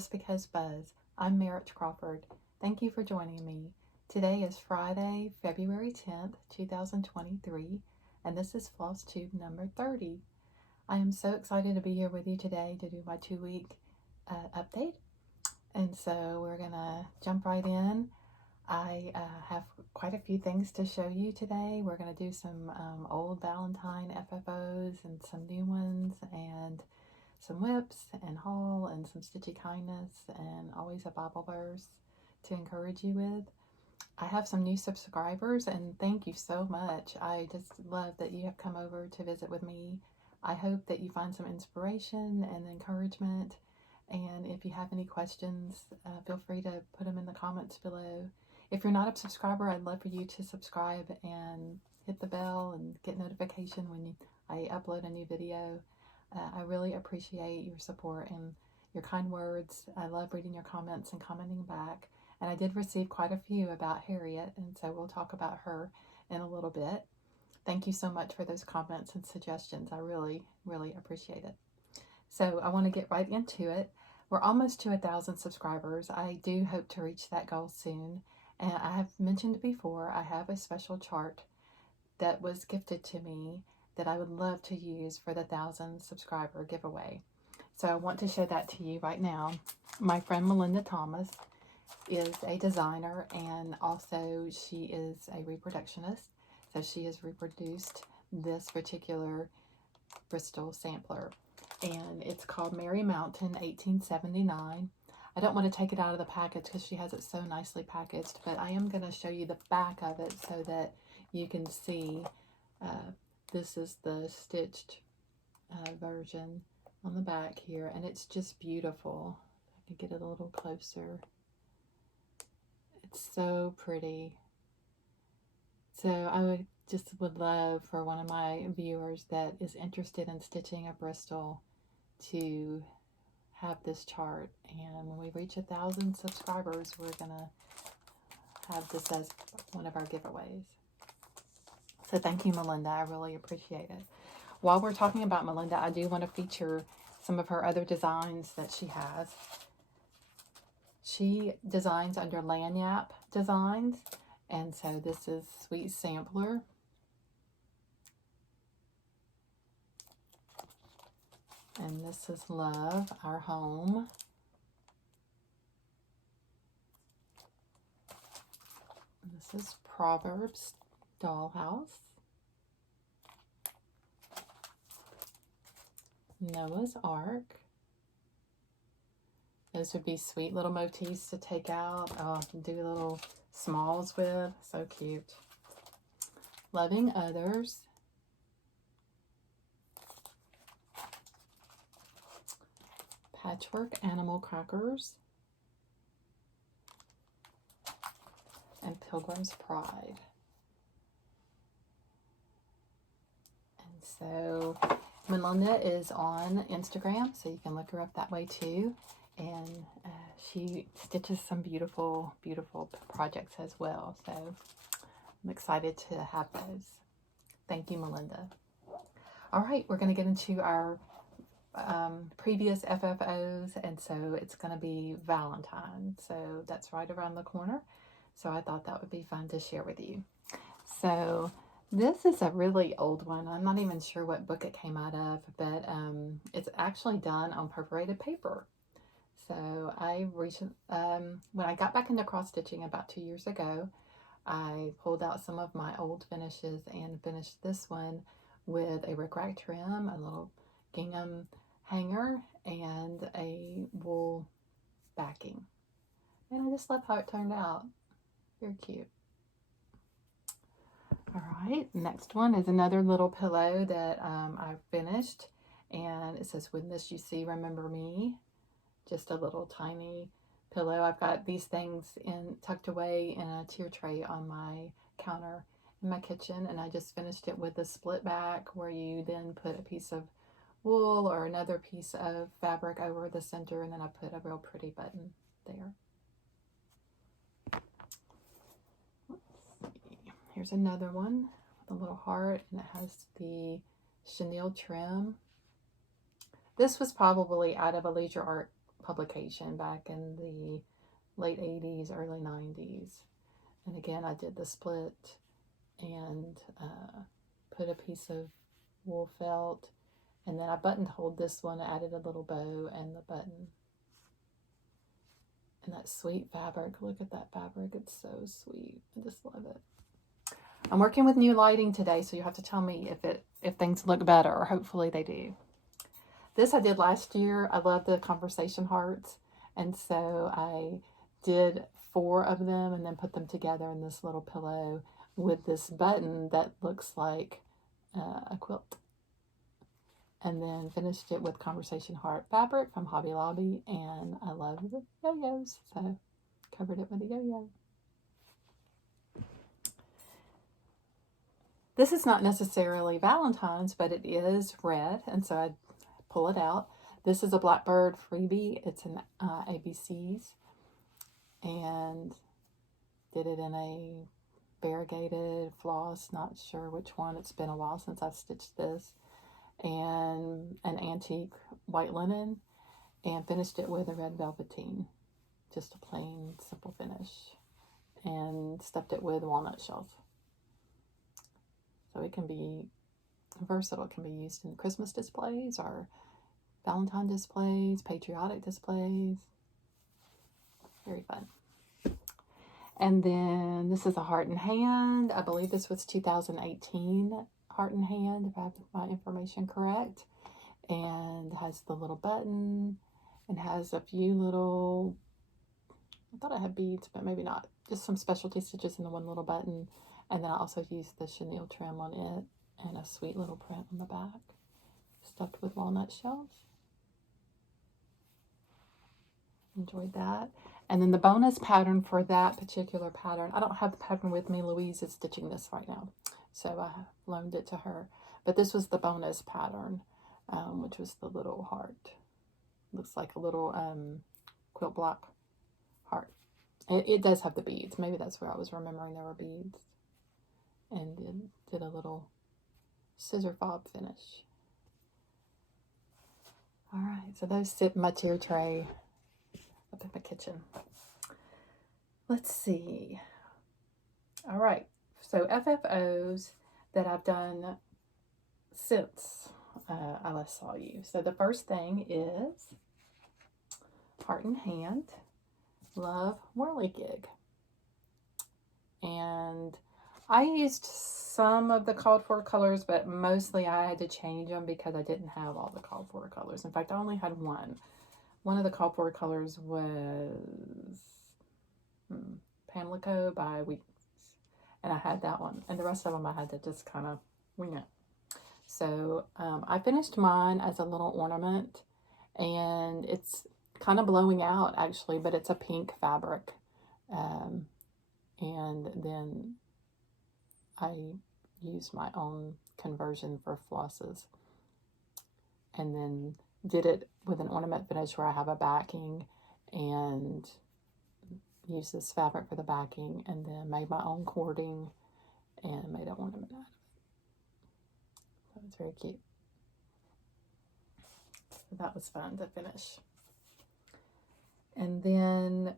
Just Because Buzz. I'm Harriet Crawford. Thank you for joining me. Today is Friday, February 10th, 2023, and this is FlossTube number 30. I am so excited to be here with you today to do my 2-week update. And so we're going to jump right in. I have quite a few things to show you today. We're going to do some old Valentine FFOs and some new ones, and some WIPs and haul and some stitchy kindness, and always a Bible verse to encourage you with. I have some new subscribers, and thank you so much. I just love that you have come over to visit with me. I hope that you find some inspiration and encouragement, and if you have any questions, feel free to put them in the comments below. If you're not a subscriber, I'd love for you to subscribe and hit the bell and get notification when I upload a new video. I really appreciate your support and your kind words. I love reading your comments and commenting back. And I did receive quite a few about Harriet, and so we'll talk about her in a little bit. Thank you so much for those comments and suggestions. I really, really appreciate it. So I want to get right into it. We're almost to 1,000 subscribers. I do hope to reach that goal soon. And I have mentioned before, I have a special chart that was gifted to me that I would love to use for the 1,000 subscriber giveaway. So I want to show that to you right now. My friend Melinda Thomas is a designer, and also she is a reproductionist. So she has reproduced this particular Bristol sampler, and it's called Mary Mountain 1879. I don't want to take it out of the package because she has it so nicely packaged, but I am going to show you the back of it so that you can see. This is the stitched version on the back here, and it's just beautiful. I can get it a little closer. It's so pretty. So I would love for one of my viewers that is interested in stitching a Bristol to have this chart, and when we reach 1,000 subscribers, we're gonna have this as one of our giveaways. So thank you, Melinda. I really appreciate it. While we're talking about Melinda, I do want to feature some of her other designs that she has. She designs under Lanyap Designs, and so this is Sweet Sampler. And this is Love, Our Home. This is Proverbs, Dollhouse. Noah's Ark. Those would be sweet little motifs to take out, do little smalls with. So cute. Loving Others. Patchwork Animal Crackers. And Pilgrim's Pride. And so Melinda is on Instagram, so you can look her up that way too. And she stitches some beautiful, beautiful projects as well. So I'm excited to have those. Thank you, Melinda. All right, we're going to get into our previous FFOs, and so it's going to be Valentine. So that's right around the corner. So I thought that would be fun to share with you. So this is a really old one. I'm not even sure what book it came out of, but it's actually done on perforated paper. So I recently, when I got back into cross stitching about 2 years ago, I pulled out some of my old finishes and finished this one with a rickrack trim, a little gingham hanger, and a wool backing. And I just love how it turned out. Very cute. All right, next one is another little pillow that I finished, and it says, "When this you see, remember me." Just a little tiny pillow. I've got these things tucked away in a tier tray on my counter in my kitchen, and I just finished it with a split back where you then put a piece of wool or another piece of fabric over the center, and then I put a real pretty button there. Here's another one with a little heart, and it has the chenille trim. This was probably out of a Leisure Art publication back in the late 80s, early 90s. And again, I did the split and put a piece of wool felt, and then I buttonholed this one, added a little bow and the button. And that sweet fabric, look at that fabric, it's so sweet. I just love it. I'm working with new lighting today, so you have to tell me if things look better, or hopefully they do. This I did last year. I love the conversation hearts, and so I did 4 of them and then put them together in this little pillow with this button that looks like a quilt. And then finished it with conversation heart fabric from Hobby Lobby, and I love the yo-yos, so covered it with a yo-yo. This is not necessarily Valentine's, but it is red, and so I pull it out. This is a Blackbird freebie. It's an ABCs, and did it in a variegated floss, not sure which one. It's been a while since I've stitched this, and an antique white linen, and finished it with a red velveteen, just a plain simple finish, and stuffed it with walnut shells. So it can be versatile. It can be used in Christmas displays or Valentine displays, patriotic displays. Very fun. And then this is a Heart in Hand. I believe this was 2018 Heart in Hand, if I have my information correct. And has the little button and has a few little, I thought I had beads, but maybe not. Just some specialty stitches in the one little button. And then I also used the chenille trim on it and a sweet little print on the back, stuffed with walnut shells. Enjoyed that. And then the bonus pattern for that particular pattern, I don't have the pattern with me. Louise is stitching this right now, so I loaned it to her. But this was the bonus pattern, which was the little heart. Looks like a little quilt block heart. It does have the beads. Maybe that's where I was remembering there were beads. And did a little scissor fob finish. All right, so those sit in my tier tray up in my kitchen. Let's see. All right, so FFOs that I've done since I last saw you. So the first thing is Heart in Hand, Love Whirligig. And I used some of the called for colors, but mostly I had to change them because I didn't have all the called for colors. In fact, I only had one. One of the called for colors was Pamlico by Weeks, and I had that one. And the rest of them I had to just kind of wing it. So I finished mine as a little ornament, and it's kind of blowing out actually, but it's a pink fabric. And then I used my own conversion for flosses, and then did it with an ornament finish where I have a backing and used this fabric for the backing, and then made my own cording and made an ornament out of it. So it's very cute. So that was fun to finish. And then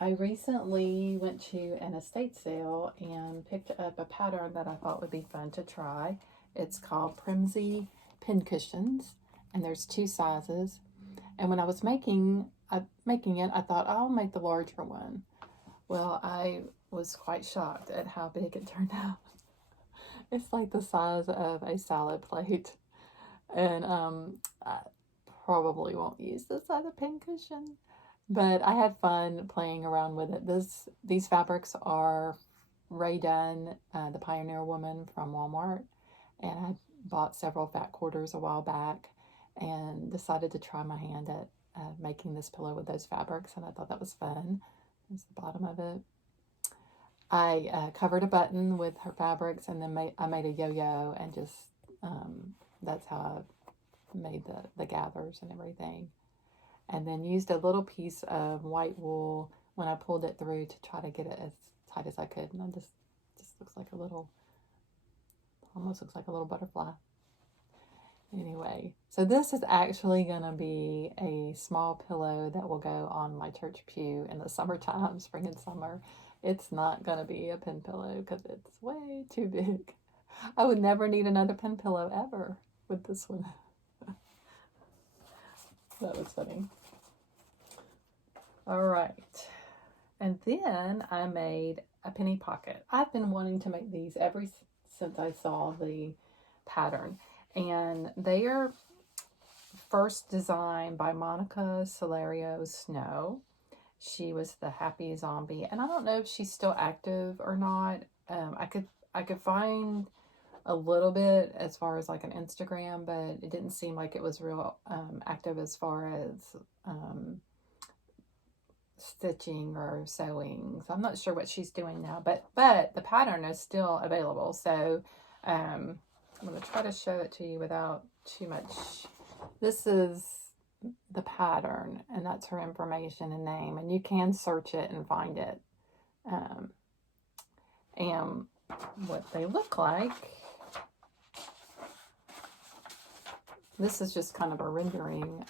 I recently went to an estate sale and picked up a pattern that I thought would be fun to try. It's called Prairie Pin Cushions, and there's 2 sizes. And when I was making it, I thought I'll make the larger one. Well, I was quite shocked at how big it turned out. It's like the size of a salad plate, and I probably won't use this as a pin cushion. But I had fun playing around with it. These fabrics are Rae Dunn, the Pioneer Woman from Walmart. And I bought several fat quarters a while back and decided to try my hand at making this pillow with those fabrics. And I thought that was fun. There's the bottom of it. I covered a button with her fabrics, and then I made a yo-yo, and just that's how I made the gathers and everything. And then used a little piece of white wool when I pulled it through to try to get it as tight as I could. And it just looks like a little, almost looks like a little butterfly. Anyway, so this is actually going to be a small pillow that will go on my church pew in the summertime, spring and summer. It's not going to be a pin pillow because it's way too big. I would never need another pin pillow ever with this one. That was funny. All right. And then I made a penny pocket. I've been wanting to make these ever since I saw the pattern. And they are first designed by Monica Solario Snow. She was the happy zombie. And I don't know if she's still active or not. I could find a little bit as far as like an Instagram, but it didn't seem like it was real active as far as stitching or sewing. So I'm not sure what she's doing now, but the pattern is still available. So I'm going to try to show it to you without too much. This is the pattern, and that's her information and name, and you can search it and find it. And what they look like. This is just kind of a rendering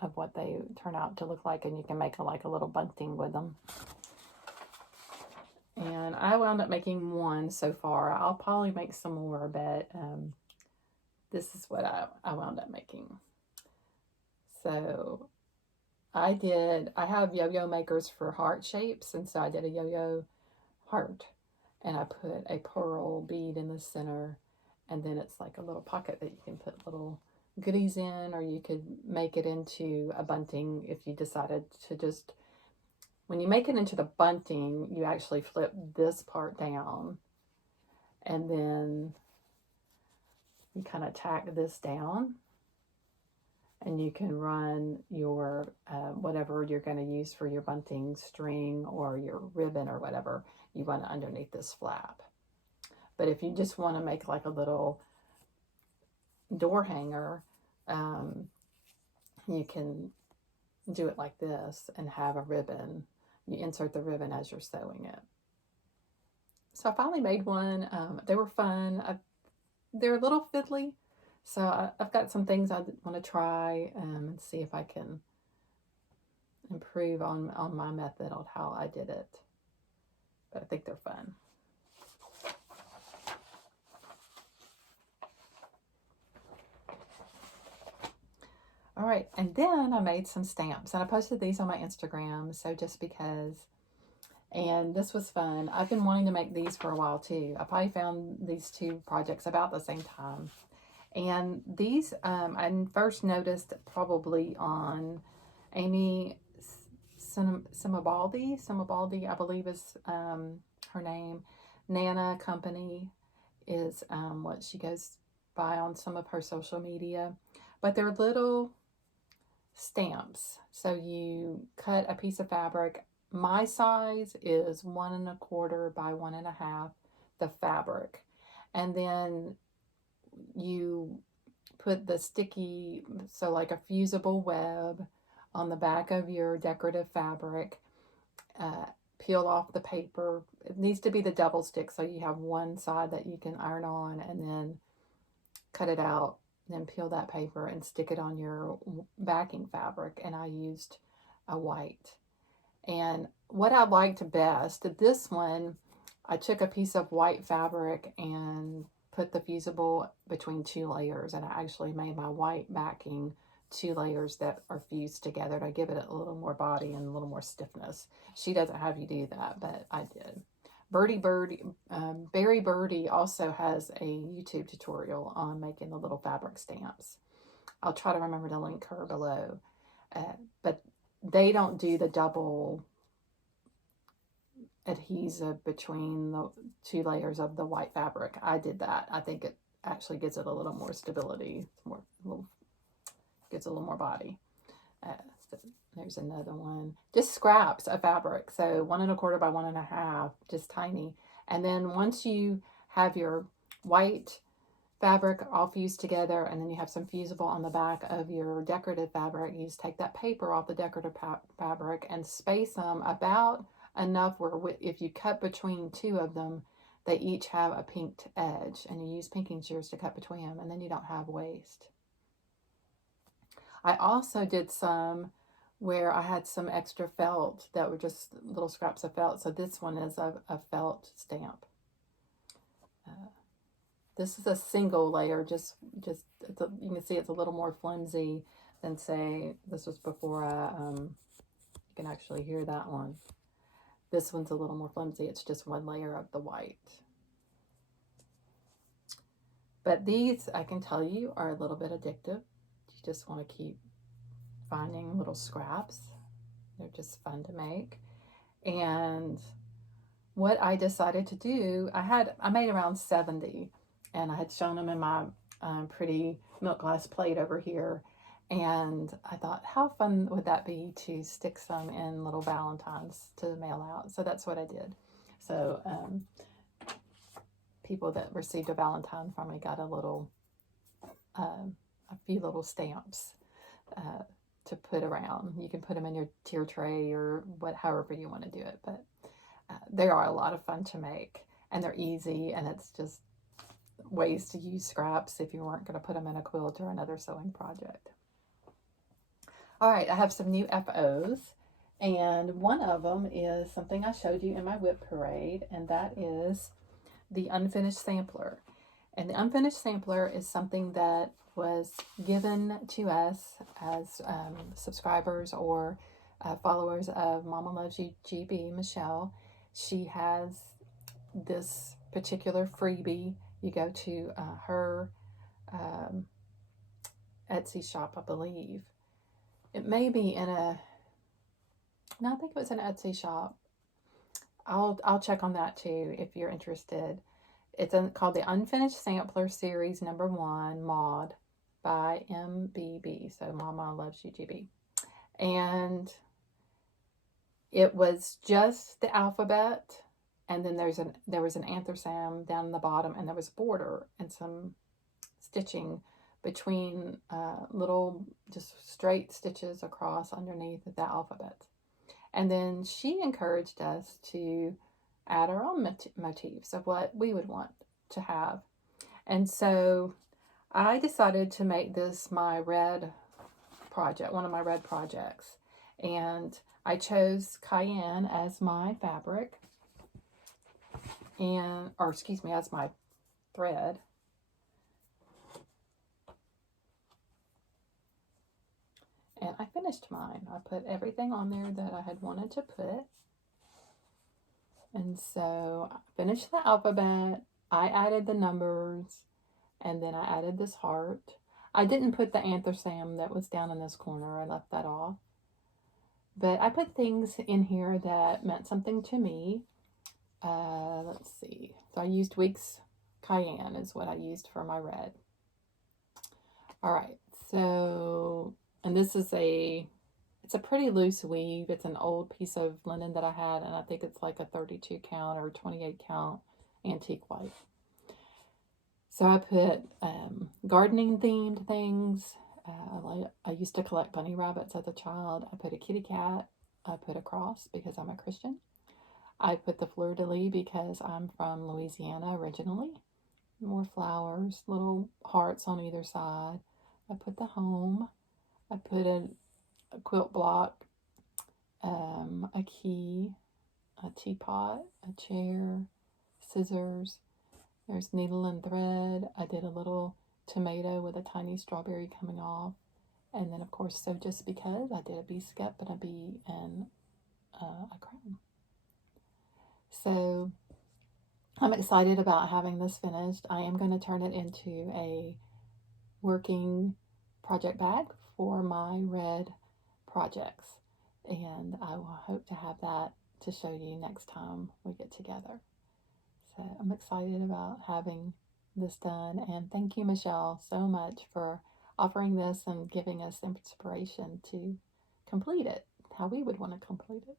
of what they turn out to look like, and you can make like a little bunting with them. And I wound up making one so far. I'll probably make some more, but this is what I wound up making. So I have yo-yo makers for heart shapes, and so I did a yo-yo heart, and I put a pearl bead in the center, and then it's like a little pocket that you can put little goodies in, or you could make it into a bunting if you decided to just, when you make it into the bunting, you actually flip this part down, and then you kind of tack this down, and you can run your whatever you're going to use for your bunting, string or your ribbon or whatever, you run it underneath this flap. But if you just want to make like a little door hanger, you can do it like this and have a ribbon. You insert the ribbon as you're sewing it. So I finally made one. They were fun. They're a little fiddly, so I've got some things I want to try and see if I can improve on my method on how I did it. But I think they're fun. All right, and then I made some stamps, and I posted these on my Instagram, so just because, and this was fun. I've been wanting to make these for a while too. I probably found these two projects about the same time. And these, I first noticed probably on Amy Simabaldi, I believe is her name. NanaCompany is what she goes by on some of her social media. But they're little stamps. So you cut a piece of fabric. My size is 1 1/4 by 1 1/2, the fabric. And then you put the sticky, so like a fusible web on the back of your decorative fabric, peel off the paper. It needs to be the double stick, so you have one side that you can iron on, and then cut it out, then peel that paper and stick it on your backing fabric. And I used a white. And what I liked best, this one, I took a piece of white fabric and put the fusible between 2 layers, and I actually made my white backing 2 layers that are fused together to give it a little more body and a little more stiffness. She doesn't have you do that, but I did. Birdie also has a YouTube tutorial on making the little fabric stamps. I'll try to remember to link her below. But they don't do the double adhesive between the 2 layers of the white fabric. I did that. I think it actually gives it a little more stability, gives a little more body. So there's another one. Just scraps of fabric. So 1 1/4 by 1 1/2, just tiny. And then once you have your white fabric all fused together, and then you have some fusible on the back of your decorative fabric, you just take that paper off the decorative fabric and space them about enough where if you cut between 2 of them, they each have a pinked edge, and you use pinking shears to cut between them, and then you don't have waste. I also did some where I had some extra felt that were just little scraps of felt. So this one is a felt stamp. This is a single layer, you can see it's a little more flimsy than, say, this was before you can actually hear that one. This one's a little more flimsy. It's just one layer of the white. But these, I can tell you, are a little bit addictive. You just want to keep finding little scraps. They're just fun to make. And what I decided to do, I made around 70, and I had shown them in my pretty milk glass plate over here. And I thought, how fun would that be to stick some in little Valentines to mail out? So that's what I did. So people that received a Valentine from me got a few little stamps to put around. You can put them in your tier tray or however you want to do it. But they are a lot of fun to make, and they're easy, and it's just ways to use scraps if you weren't going to put them in a quilt or another sewing project. All right, I have some new FOs, and one of them is something I showed you in my WIP parade, and that is the unfinished sampler. And the unfinished sampler is something that was given to us as subscribers or followers of Mama Loves You GB, Michelle. She has this particular freebie. You go to her Etsy shop, I believe. It may be in I think it was an Etsy shop. I'll check on that too if you're interested. It's called the Unfinished Sampler Series Number 1 Mod by MBB, so Mama Loves You GB. And it was just the alphabet, and then there was an anthem down in the bottom, and there was border and some stitching between little just straight stitches across underneath the alphabet. And then she encouraged us to add our own motifs of what we would want to have. And so I decided to make this my red project, one of my red projects. And I chose cayenne as my fabric, as my thread. And I finished mine. I put everything on there that I had wanted to put. And so I finished the alphabet. I added the numbers. And then I added this heart. I didn't put the anthem that was down in this corner. I left that off. But I put things in here that meant something to me. Let's see. So I used Weeks Cayenne is what I used for my red. All right. So... and this is it's a pretty loose weave. It's an old piece of linen that I had, and I think it's like a 32 count or 28 count antique white. So I put gardening themed things. I used to collect bunny rabbits as a child. I put a kitty cat. I put a cross because I'm a Christian. I put the fleur-de-lis because I'm from Louisiana originally. More flowers, little hearts on either side. I put the home. I put a quilt block, a key, a teapot, a chair, scissors. There's needle and thread. I did a little tomato with a tiny strawberry coming off. And then, of course, so just because I did a bee skep and a bee and a crown. So I'm excited about having this finished. I am going to turn it into a working project bag for my red projects, and I will hope to have that to show you next time we get together. So I'm excited about having this done, and thank you, Michelle, so much for offering this and giving us inspiration to complete it how we would want to complete it.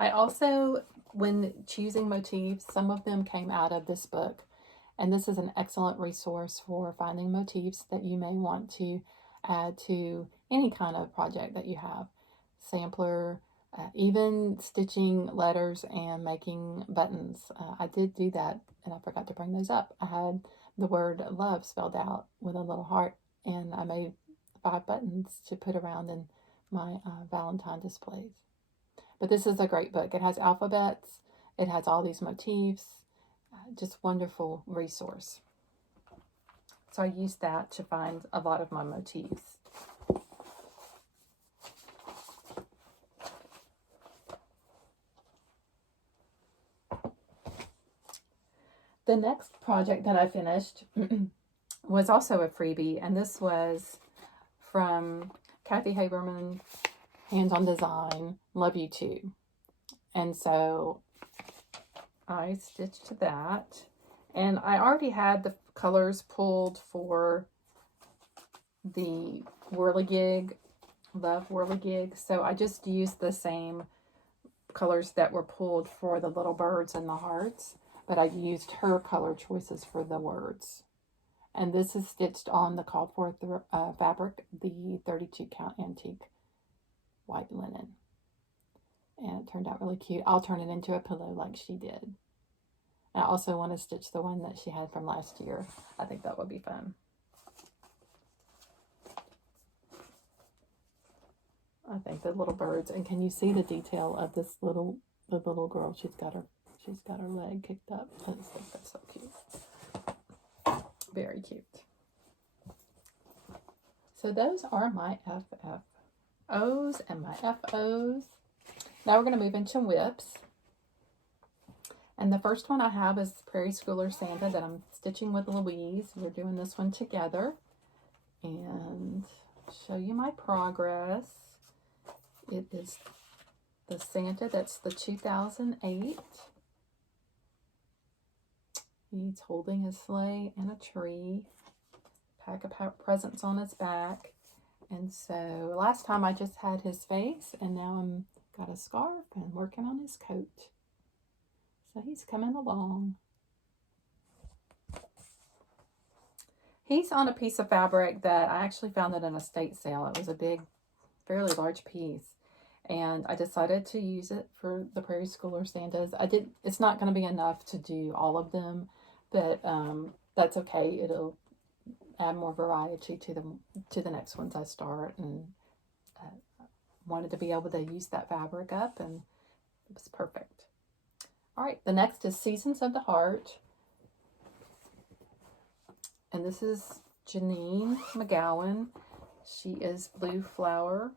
I also, when choosing motifs, some of them came out of this book. And this is an excellent resource for finding motifs that you may want to add to any kind of project that you have. Sampler, even stitching letters and making buttons. I did do that, and I forgot to bring those up. I had the word love spelled out with a little heart, and I made 5 buttons to put around in my Valentine displays. But this is a great book. It has alphabets. It has all these motifs. Just wonderful resource. So I used that to find a lot of my motifs. The next project that I finished was also a freebie, and this was from Kathy Haberman, Hands-On Design, Love You Too. And so I stitched that, and I already had the colors pulled for the whirligig, Love Whirligig, so I just used the same colors that were pulled for the little birds and the hearts, but I used her color choices for the words. And this is stitched on the called for fabric, the 32 count antique white linen. And it turned out really cute. I'll turn it into a pillow like she did. I also want to stitch the one that she had from last year. I think that would be fun. I think the little birds, and can you see the detail of this the little girl? She's got her leg kicked up. I just think that's so cute. Very cute. So those are my FFOs and my FOs. Now we're going to move into WIPs. And the first one I have is Prairie Schooler Santa that I'm stitching with Louise. We're doing this one together. And show you my progress. It is the Santa that's the 2008. He's holding his sleigh and a tree. Pack of presents on his back. And so last time I just had his face, and now I'm got a scarf and working on his coat. So he's coming along. He's on a piece of fabric that I actually found at an estate sale. It was a big, fairly large piece. And I decided to use it for the Prairie Schooler Santas. It's not going to be enough to do all of them, but that's okay. It'll add more variety to the next ones I start, and wanted to be able to use that fabric up, and it was perfect. All right, the next is Seasons of the Heart, and this is Janine McGowan. She is the Blue Flower,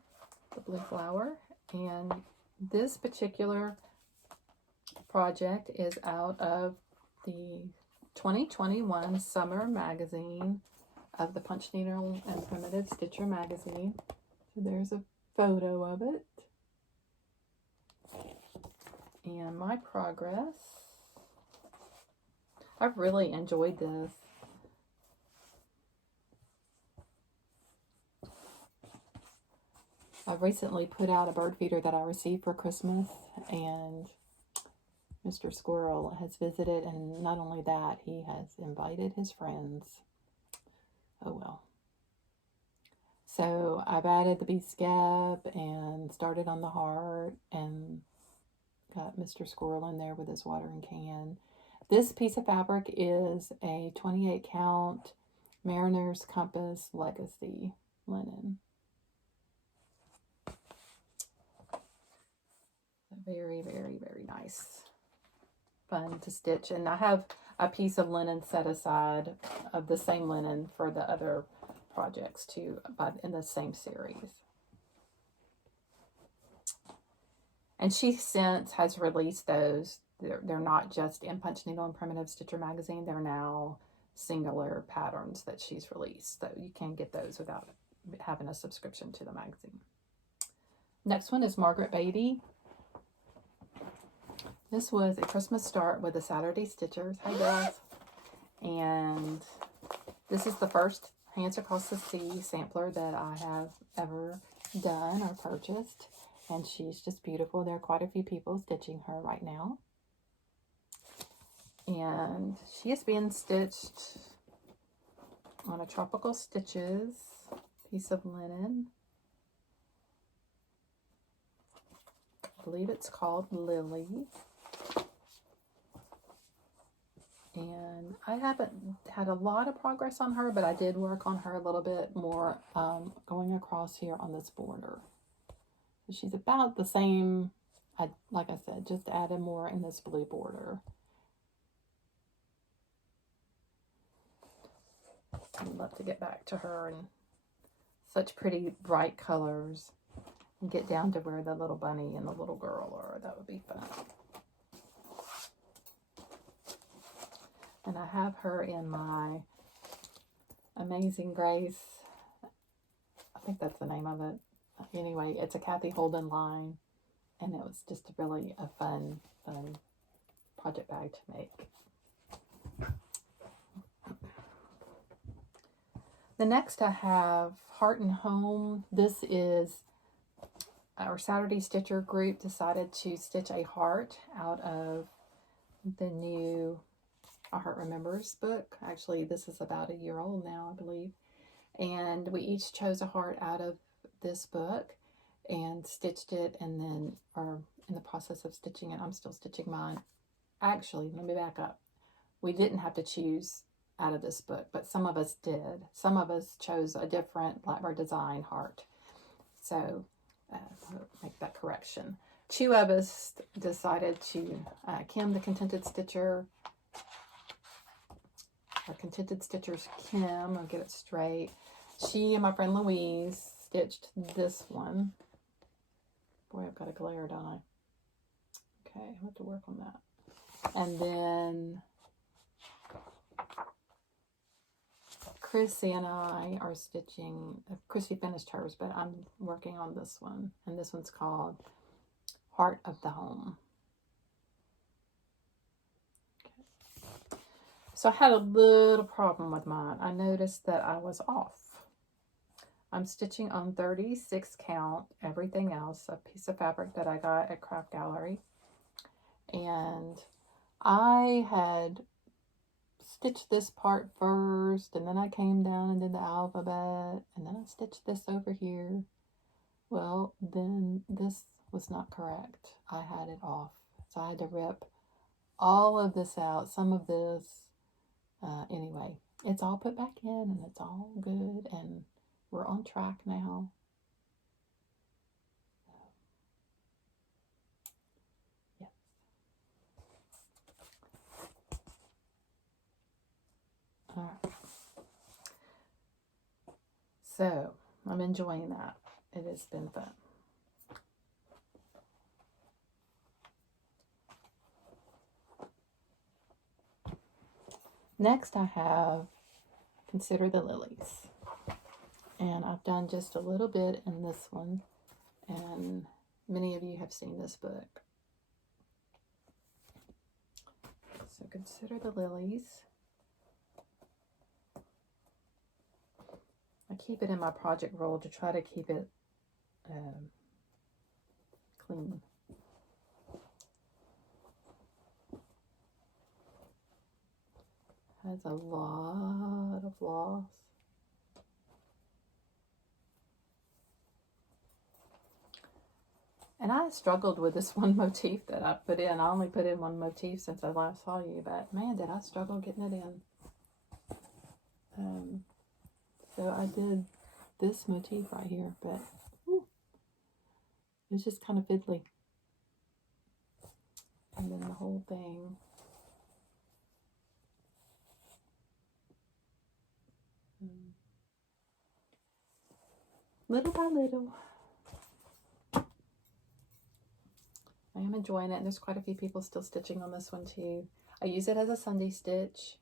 and this particular project is out of the 2021 Summer Magazine of the Punch Needle and Primitive Stitcher magazine. So there's a photo of it. And my progress. I've really enjoyed this. I've recently put out a bird feeder that I received for Christmas, and Mr. Squirrel has visited, and not only that, he has invited his friends. Oh well. So I've added the BeeCuzz and started on the heart and got Mr. Squirrel in there with his watering can. This piece of fabric is a 28 count Mariner's Compass Legacy linen. Very, very, very nice. Fun to stitch. And I have a piece of linen set aside of the same linen for the other projects too, in the same series. And she since has released those. They're not just in Punch Needle and Primitive Stitcher magazine. They're now singular patterns that she's released. So you can get those without having a subscription to the magazine. Next one is Margaret Beatty. This was a Christmas start with the Saturday Stitchers. Hi guys. And this is the first Hands Across the Sea sampler that I have ever done or purchased. And she's just beautiful. There are quite a few people stitching her right now. And she is being stitched on a Tropical Stitches piece of linen. I believe it's called Lilies. And I haven't had a lot of progress on her, but I did work on her a little bit more going across here on this border. So she's about the same, like I said, just added more in this blue border. I'd love to get back to her and such pretty bright colors and get down to where the little bunny and the little girl are. That would be fun. And I have her in my Amazing Grace. I think that's the name of it. Anyway, it's a Kathy Holden line. And it was just really a fun project bag to make. The next I have Heart and Home. This is our Saturday Stitcher group decided to stitch a heart out of the new A Heart Remembers book. Actually, this is about a year old now, I believe. And we each chose a heart out of this book and stitched it, and then are in the process of stitching it. I'm still stitching mine. Actually, let me back up. We didn't have to choose out of this book, but some of us did. Some of us chose a different Blackbird design heart. So, I'll make that correction. 2 of us decided to, Kim, the Contented Stitcher, our Contented Stitcher's Kim, I'll get it straight. She and my friend Louise stitched this one. Boy, I've got a glare, don't I? Okay, I have to work on that. And then Chrissy and I are stitching, Chrissy finished hers, but I'm working on this one. And this one's called Heart of the Home. Okay. So I had a little problem with mine. I noticed that I was off. I'm stitching on 36 count, everything else, a piece of fabric that I got at Craft Gallery. And I had stitched this part first, and then I came down and did the alphabet, and then I stitched this over here. Well, then this was not correct. I had it off. So I had to rip all of this out, some of this. Anyway, it's all put back in, and it's all good, and we're on track now. Yes. All right. So, I'm enjoying that. It has been fun. Next, I have Consider the Lilies. And I've done just a little bit in this one. And many of you have seen this book. So Consider the Lilies. I keep it in my project roll to try to keep it clean. Has a lot of floss. And I struggled with this one motif that I put in. I only put in one motif since I last saw you, but man, did I struggle getting it in. So I did this motif right here, but it's just kind of fiddly. And then the whole thing. Little by little. I am enjoying it, and there's quite a few people still stitching on this one too. I use it as a Sunday stitch,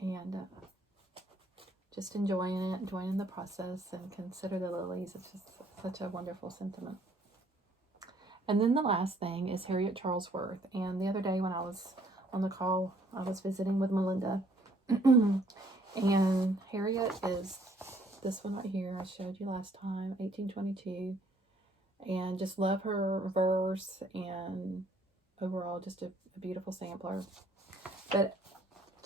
and just enjoying it, enjoying the process, and Consider the Lilies. It's just such a wonderful sentiment. And then the last thing is Harriet Charlesworth. And the other day when I was on the call, I was visiting with Melinda, and Harriet is this one right here I showed you last time, 1822. And just love her verse, and overall just a beautiful sampler. But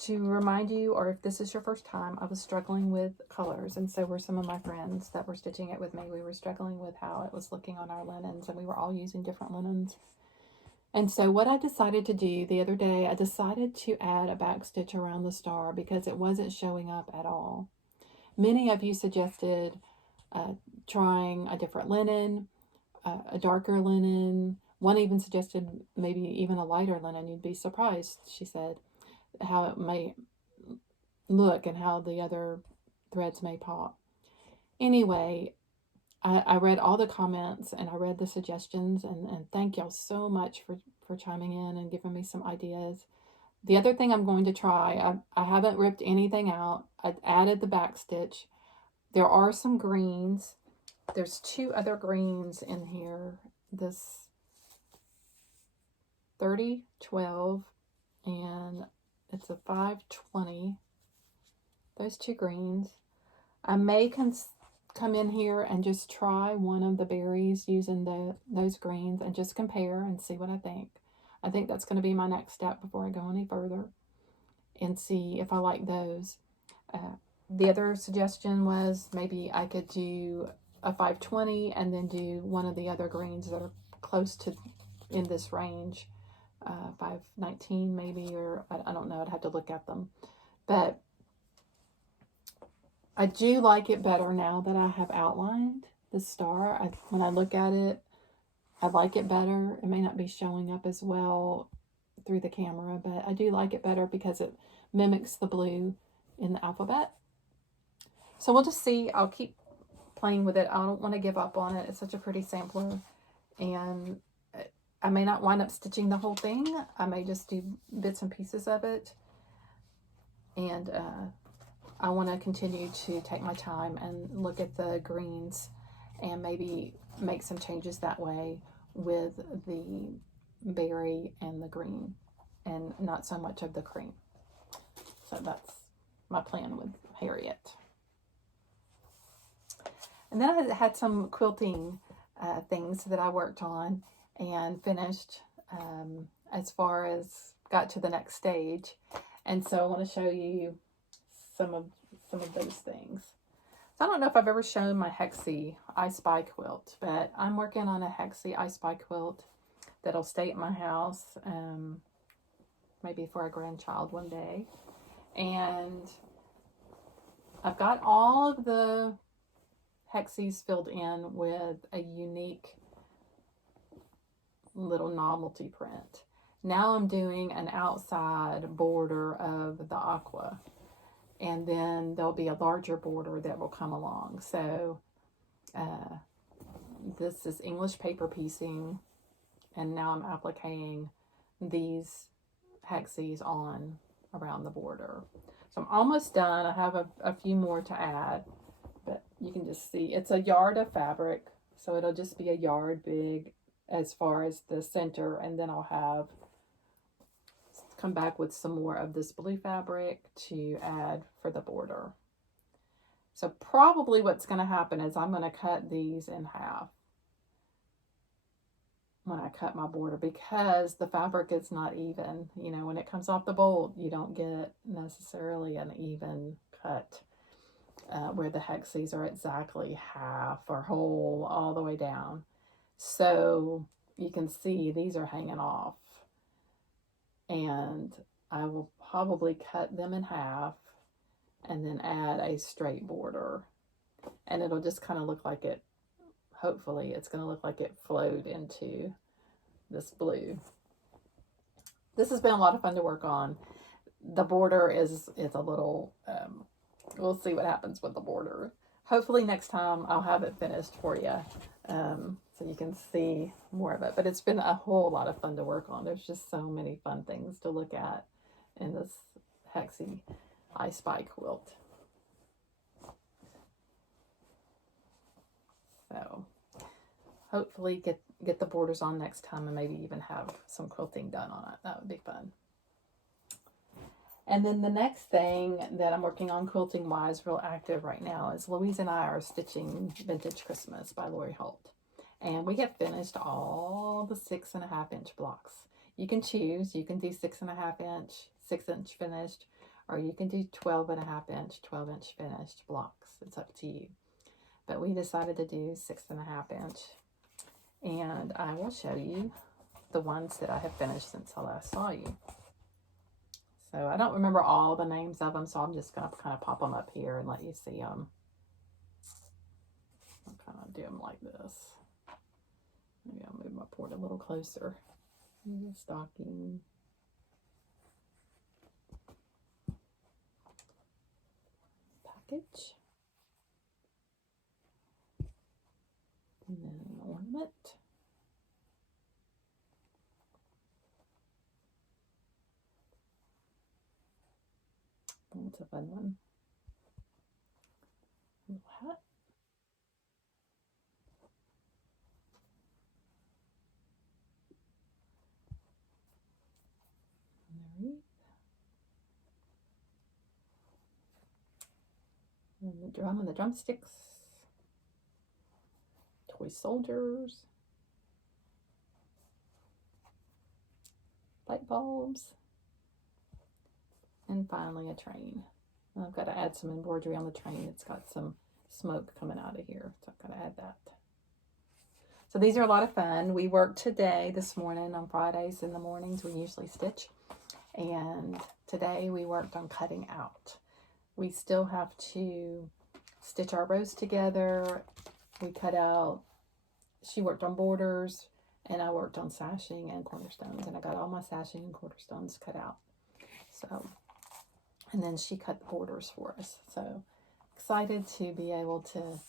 to remind you, or if this is your first time, I was struggling with colors, and so were some of my friends that were stitching it with me. We were struggling with how it was looking on our linens, and we were all using different linens. And so what I decided to do the other day, I decided to add a back stitch around the star because it wasn't showing up at all. Many of you suggested trying a different linen, a darker linen. One even suggested maybe even a lighter linen. You'd be surprised, she said, how it may look and how the other threads may pop. Anyway, I read all the comments and I read the suggestions, and thank y'all so much for chiming in and giving me some ideas. The other thing I'm going to try, I haven't ripped anything out. I added the back stitch. There are some greens. There's 2 other greens in here. This 3012 and it's a 520. Those 2 greens. I may come in here and just try one of the berries using those greens and just compare and see what I think. I think that's going to be my next step before I go any further and see if I like those. The other suggestion was maybe I could do a 520 and then do one of the other greens that are close to in this range. 519 maybe, or I don't know, I'd have to look at them. But I do like it better now that I have outlined the star. When I look at it, I like it better. It may not be showing up as well through the camera, but I do like it better because it mimics the blue in the alphabet. So we'll just see. I'll keep playing with it. I don't want to give up on it. It's such a pretty sampler, and I may not wind up stitching the whole thing. I may just do bits and pieces of it. And I want to continue to take my time and look at the greens and maybe make some changes that way with the berry and the green and not so much of the cream. So that's my plan with Harriet. And then I had some quilting things that I worked on and finished as far as got to the next stage. And so I want to show you some of those things. So I don't know if I've ever shown my Hexy I Spy Quilt, but I'm working on a Hexy I Spy Quilt that'll stay at my house, maybe for a grandchild one day. And I've got all of the Hexys filled in with a unique little novelty print. Now I'm doing an outside border of the aqua, and then there'll be a larger border that will come along. So this is English paper piecing, and now I'm appliquing these Hexys on around the border. So I'm almost done. I have a few more to add, but you can just see it's a yard of fabric, so it'll just be a yard big as far as the center, and then I'll have come back with some more of this blue fabric to add for the border. So probably what's going to happen is I'm going to cut these in half when I cut my border, because the fabric is not even. You know, when it comes off the bolt, you don't get necessarily an even cut where the Hexys are exactly half or whole all the way down. So you can see these are hanging off, and I will probably cut them in half and then add a straight border, and it'll just kind of look like it, hopefully it's going to look like it flowed into this blue. This has been a lot of fun to work on. The border is a little, we'll see what happens with the border. Hopefully next time I'll have it finished for you, so you can see more of it. But it's been a whole lot of fun to work on. There's just so many fun things to look at in this Hexy I Spy Quilt. So hopefully get the borders on next time, and maybe even have some quilting done on it. That would be fun. And then the next thing that I'm working on quilting wise, real active right now, is Louise and I are stitching Vintage Christmas by Lori Holt. And we have finished all the 6.5 inch blocks. You can choose, you can do 6.5 inch, 6 inch finished, or you can do 12.5-inch, 12-inch finished blocks. It's up to you. But we decided to do 6.5-inch. And I will show you the ones that I have finished since I last saw you. So I don't remember all the names of them, so I'm just going to kind of pop them up here and let you see them. I'll kind of do them like this. Maybe I'll move my board a little closer. Here's a stocking. Package. And then an ornament. That's a fun one. A little hat. And the drum and the drumsticks. Toy soldiers. Light bulbs. And finally a train. I've got to add some embroidery on the train. It's got some smoke coming out of here, so I've got to add that. So these are a lot of fun. We worked today, this morning, on Fridays in the mornings. We usually stitch. And today we worked on cutting out. We still have to stitch our rows together. We cut out, she worked on borders, and I worked on sashing and cornerstones. And I got all my sashing and cornerstones cut out. So, and then she cut the borders for us. So excited to be able to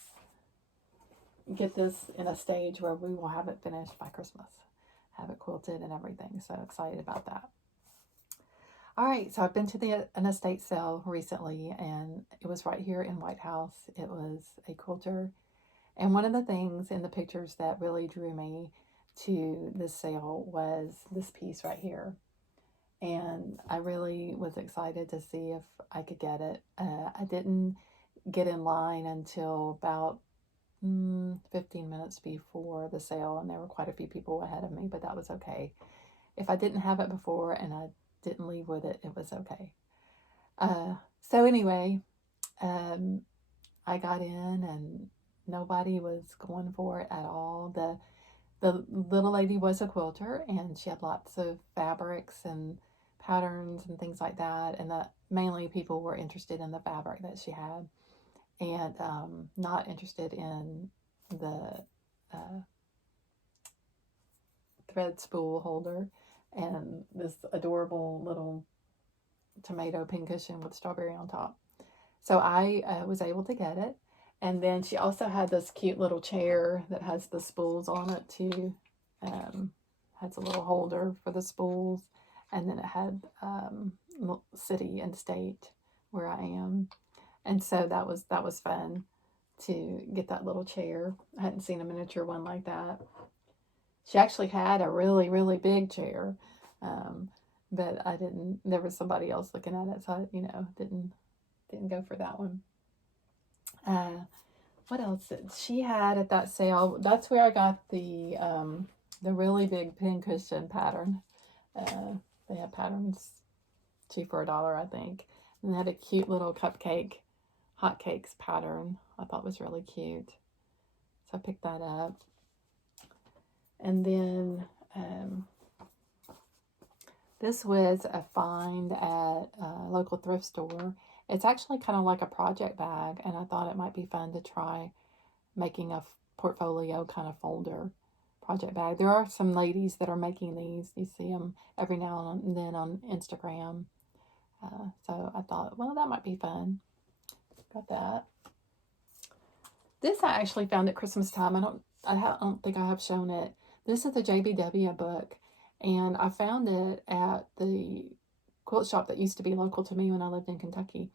get this in a stage where we will have it finished by Christmas. Have it quilted and everything. So excited about that. All right, so I've been to an estate sale recently, and it was right here in White House. It was a quilter. And one of the things in the pictures that really drew me to this sale was this piece right here. And I really was excited to see if I could get it. I didn't get in line until about 15 minutes before the sale, and there were quite a few people ahead of me, but that was okay. If I didn't have it before and I didn't leave with it, it was okay. So anyway, I got in and nobody was going for it at all. The little lady was a quilter, and she had lots of fabrics and patterns and things like that, and that mainly people were interested in the fabric that she had, and not interested in the thread spool holder and this adorable little tomato pincushion with strawberry on top. So I was able to get it. And then she also had this cute little chair that has the spools on it too. Has a little holder for the spools. And then it had city and state where I am. And so that was fun to get that little chair. I hadn't seen a miniature one like that. She actually had a really, really big chair. But I didn't, there was somebody else looking at it. So I, didn't go for that one. What else did she had at that sale? That's where I got the really big pincushion pattern. They had patterns 2 for $1, I think. And they had a cute little cupcake, hotcakes pattern. I thought was really cute. So I picked that up. And then this was a find at a local thrift store. It's actually kind of like a project bag, and I thought it might be fun to try making a portfolio kind of folder project bag. There are some ladies that are making these. You see them every now and then on Instagram. So I thought, well, that might be fun. Got that. This I actually found at Christmas time. I don't think I have shown it. This is the JBW book, and I found it at the quilt shop that used to be local to me when I lived in Kentucky,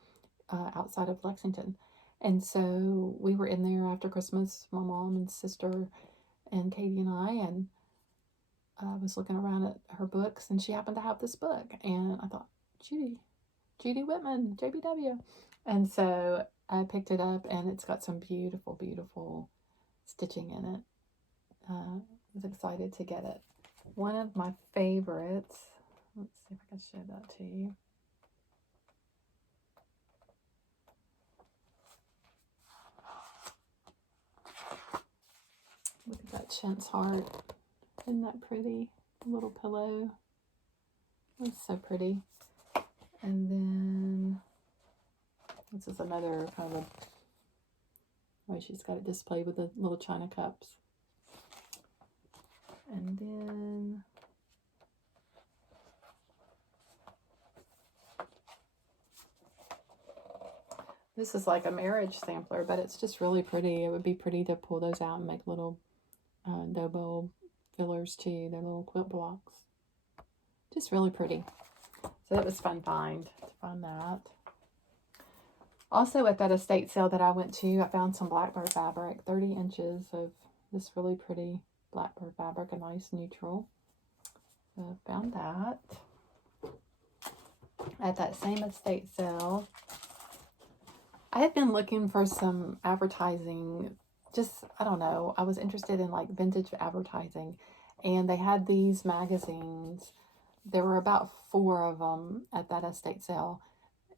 outside of Lexington. And so we were in there after Christmas, my mom and sister and Katie and and I was looking around at her books, and she happened to have this book, and I thought, Judy Whitman, JBW. And so I picked it up, and it's got some beautiful, beautiful stitching in it. I was excited to get it. One of my favorites, let's see if I can show that to you. that chintz heart. Isn't that pretty? A little pillow. That's so pretty. And then this is another kind of a way she's got it displayed with the little china cups. And then this is like a marriage sampler, but it's just really pretty. It would be pretty to pull those out and make little dough bowl fillers too. They're little quilt blocks. Just really pretty. So that was fun to find that. Also at that estate sale that I went to, I found some Blackbird fabric, 30 inches of this really pretty Blackbird fabric, a nice neutral. So I found that. At that same estate sale, I had been looking for some advertising, just, I don't know, I was interested in like vintage advertising, and they had these magazines. There were about 4 of them at that estate sale,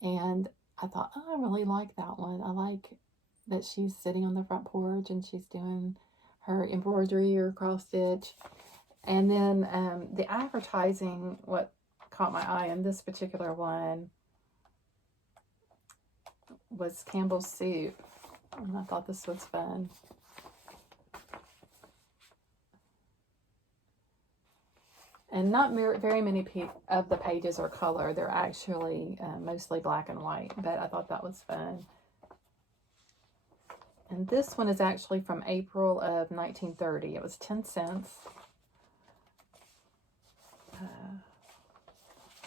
and I thought, oh, I really like that one. I like that she's sitting on the front porch and she's doing her embroidery or cross stitch. And then the advertising, what caught my eye in this particular one was Campbell's Soup, and I thought this was fun. And not very many of the pages are color. They're actually mostly black and white, but I thought that was fun. And this one is actually from April of 1930. It was 10 cents. I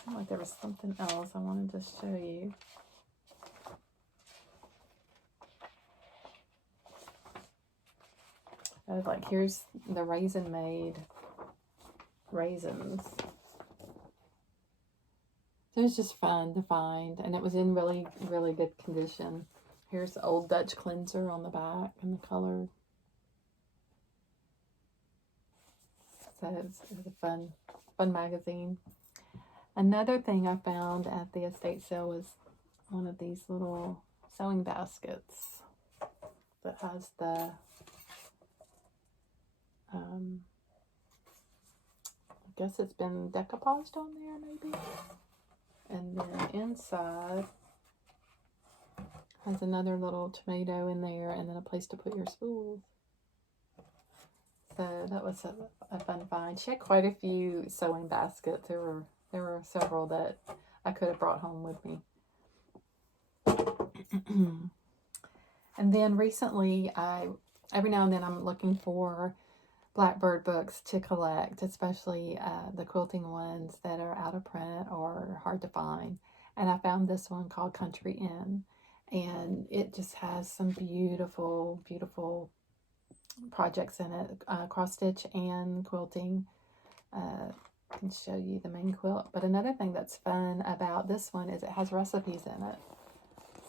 feel like there was something else I wanted to show you. Like, here's the Raisin Made raisins. So it was just fun to find, and it was in really, really good condition. Here's the Old Dutch Cleanser on the back and the color. So it was a fun magazine. Another thing I found at the estate sale was one of these little sewing baskets that has the I guess it's been decoupaged on there maybe. And then inside has another little tomato in there, and then a place to put your spools. So that was a fun find. She had quite a few sewing baskets. There were several that I could have brought home with me. And then recently, every now and then I'm looking for Blackbird books to collect, especially the quilting ones that are out of print or hard to find. And I found this one called Country Inn, and it just has some beautiful, beautiful projects in it, cross stitch and quilting. I can show you the main quilt. But another thing that's fun about this one is it has recipes in it.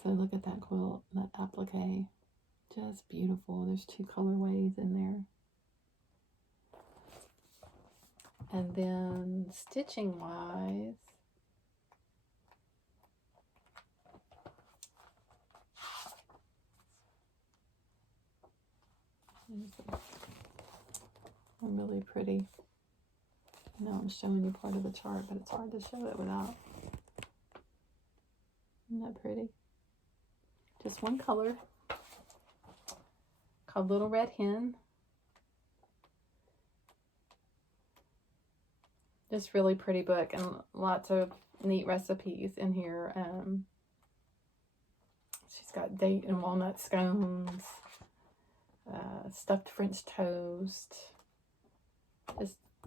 So look at that quilt, that applique, just beautiful. There's 2 colorways in there. And then stitching wise, really pretty. I know I'm showing you part of the chart, but it's hard to show it without. Isn't that pretty? Just one color, called Little Red Hen. Just really pretty book, and lots of neat recipes in here. She's got date and walnut scones, stuffed French toast.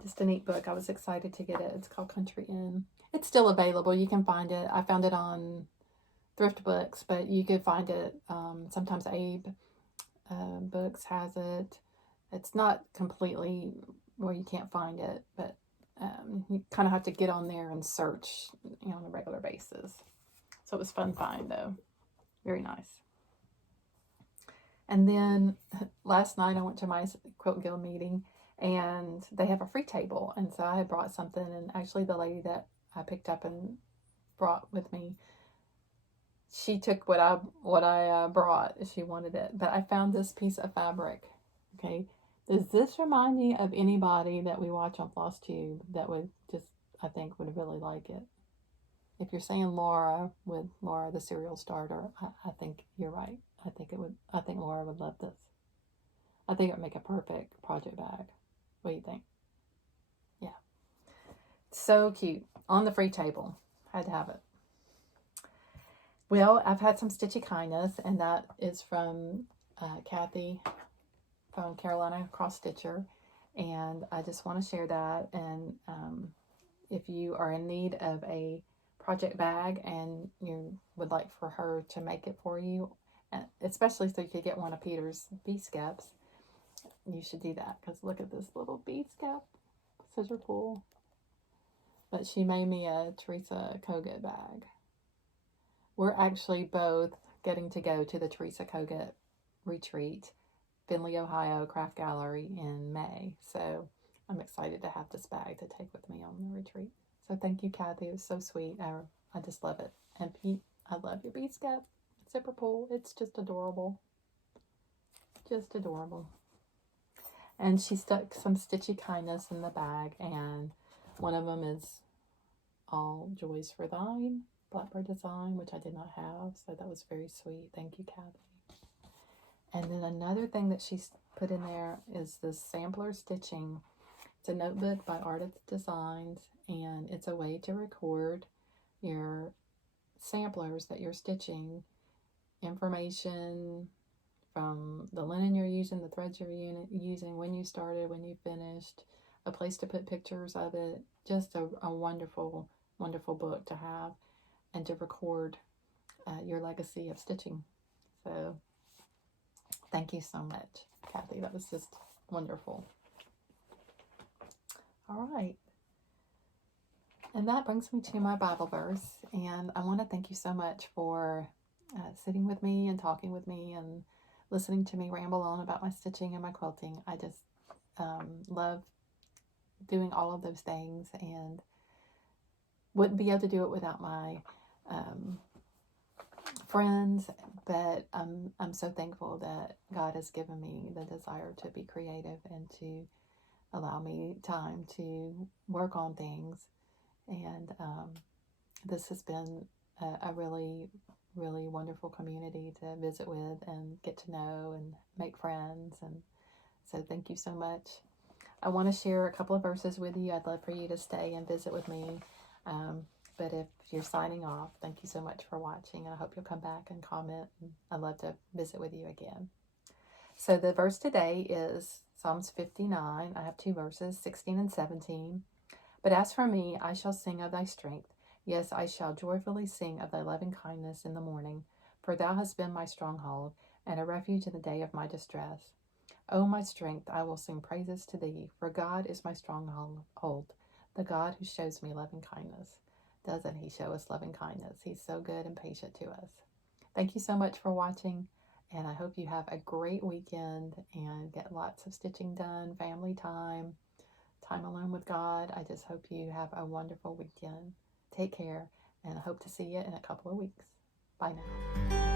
Just a neat book. I was excited to get it. It's called Country Inn. It's still available. You can find it. I found it on Thrift Books, but you could find it. Sometimes Abe Books has it. It's not completely where you can't find it, but you kind of have to get on there and search, on a regular basis. So it was fun find though. Very nice. And then last night I went to my Quilt Guild meeting, and they have a free table. And so I had brought something, and actually the lady that I picked up and brought with me, she took what I brought. She wanted it. But I found this piece of fabric. Okay. Does this remind you of anybody that we watch on FlossTube that would just, I think, would really like it? If you're saying Laura with Laura the Cereal Starter, I think you're right. I think Laura would love this. I think it would make a perfect project bag. What do you think? Yeah. So cute. On the free table. Had to have it. Well, I've had some stitchy kindness, and that is from Kathy from Carolina Cross Stitcher. And I just want to share that. And if you are in need of a project bag and you would like for her to make it for you, especially so you could get one of Peter's BeeCuzz, you should do that, because look at this little BeeCuzz scissor pull. But she made me a Teresa Kogut bag. We're actually both getting to go to the Teresa Kogut retreat, Findlay, Ohio Craft Gallery in May. So I'm excited to have this bag to take with me on the retreat. So thank you, Kathy. It was so sweet. I just love it. And Pete, I love your BeeCuzz zipper pull. It's just adorable. Just adorable. And she stuck some stitchy kindness in the bag, and one of them is All Joys for Thine, Blackbird design, which I did not have, so that was very sweet. Thank you, Kathy. And then another thing that she's put in there is this sampler stitching. It's a notebook by Artist Designs, and it's a way to record your samplers that you're stitching, information from the linen you're using, the threads you're using, when you started, when you finished, a place to put pictures of it. Just a wonderful, wonderful book to have and to record your legacy of stitching. So thank you so much, Kathy. That was just wonderful. All right. And that brings me to my Bible verse. And I want to thank you so much for sitting with me and talking with me and listening to me ramble on about my stitching and my quilting. I just love doing all of those things and wouldn't be able to do it without my friends. But I'm so thankful that God has given me the desire to be creative and to allow me time to work on things. And this has been a really, really wonderful community to visit with and get to know and make friends. And so thank you so much. I want to share a couple of verses with you. I'd love for you to stay and visit with me. But if you're signing off, thank you so much for watching. I hope you'll come back and comment. And I'd love to visit with you again. So the verse today is Psalms 59. I have two verses, 16 and 17. But as for me, I shall sing of thy strength. Yes, I shall joyfully sing of thy loving kindness in the morning. For thou hast been my stronghold and a refuge in the day of my distress. O my strength, I will sing praises to thee, for God is my stronghold, the God who shows me loving kindness. Doesn't he show us loving kindness? He's so good and patient to us. Thank you so much for watching, and I hope you have a great weekend and get lots of stitching done, family time alone with God. I just hope you have a wonderful weekend. Take care, and I hope to see you in a couple of weeks. Bye now.